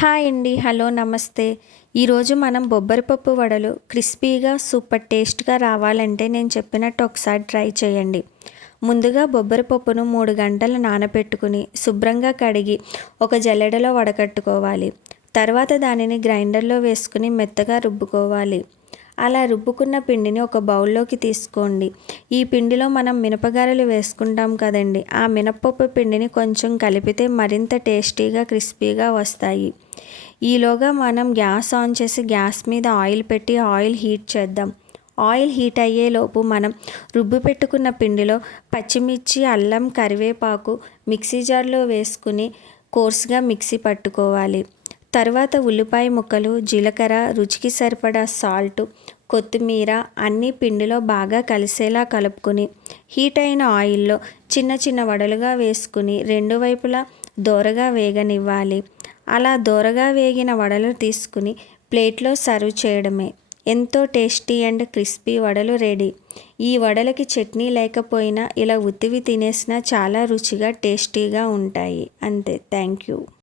Hi అండి hello నమస్తే. ఈరోజు మనం బొబ్బరిపప్పు వడలు క్రిస్పీగా సూపర్ టేస్ట్గా రావాలంటే నేను చెప్పినట్టు ఒకసారి ట్రై చేయండి. ముందుగా బొబ్బరిపప్పును మూడు గంటలు నానబెట్టుకుని శుభ్రంగా కడిగి ఒక జల్లెడలో వడకట్టుకోవాలి. తర్వాత దానిని గ్రైండర్లో వేసుకుని మెత్తగా రుబ్బుకోవాలి. అలా రుబ్బుకున్న పిండిని ఒక బౌల్లోకి తీసుకోండి. ఈ పిండిలో మనం మినపగారెలు వేసుకుంటాం కదండి. ఆ మినపప్పు పిండిని కొంచెం కలిపితే మరింత టేస్టీగా క్రిస్పీగా వస్తాయి. ఈలోగా మనం గ్యాస్ ఆన్ చేసి గ్యాస్ మీద ఆయిల్ పెట్టి ఆయిల్ హీట్ చేద్దాం. ఆయిల్ హీట్ అయ్యేలోపు మనం రుబ్బు పెట్టుకున్న పిండిలో పచ్చిమిర్చి అల్లం కరివేపాకు మిక్సీ జార్లో వేసుకుని కోర్స్గా మిక్సీ పట్టుకోవాలి. తర్వాత ఉల్లిపాయ ముక్కలు జీలకర్ర రుచికి సరిపడా సాల్ట్ కొత్తిమీర అన్నీ పిండిలో బాగా కలిసేలా కలుపుకొని హీట్ అయిన ఆయిల్లో చిన్న చిన్న వడలుగా వేసుకుని రెండు వైపులా దోరగా వేగనివ్వాలి. అలా దోరగా వేగిన వడలు తీసుకుని ప్లేట్లో సర్వ్ చేయడమే. ఎంతో టేస్టీ అండ్ క్రిస్పీ వడలు రెడీ. ఈ వడలకి చట్నీ లేకపోయినా ఇలా ఉత్తివి తినేసినా చాలా రుచిగా టేస్టీగా ఉంటాయి. అంతే. Thank you.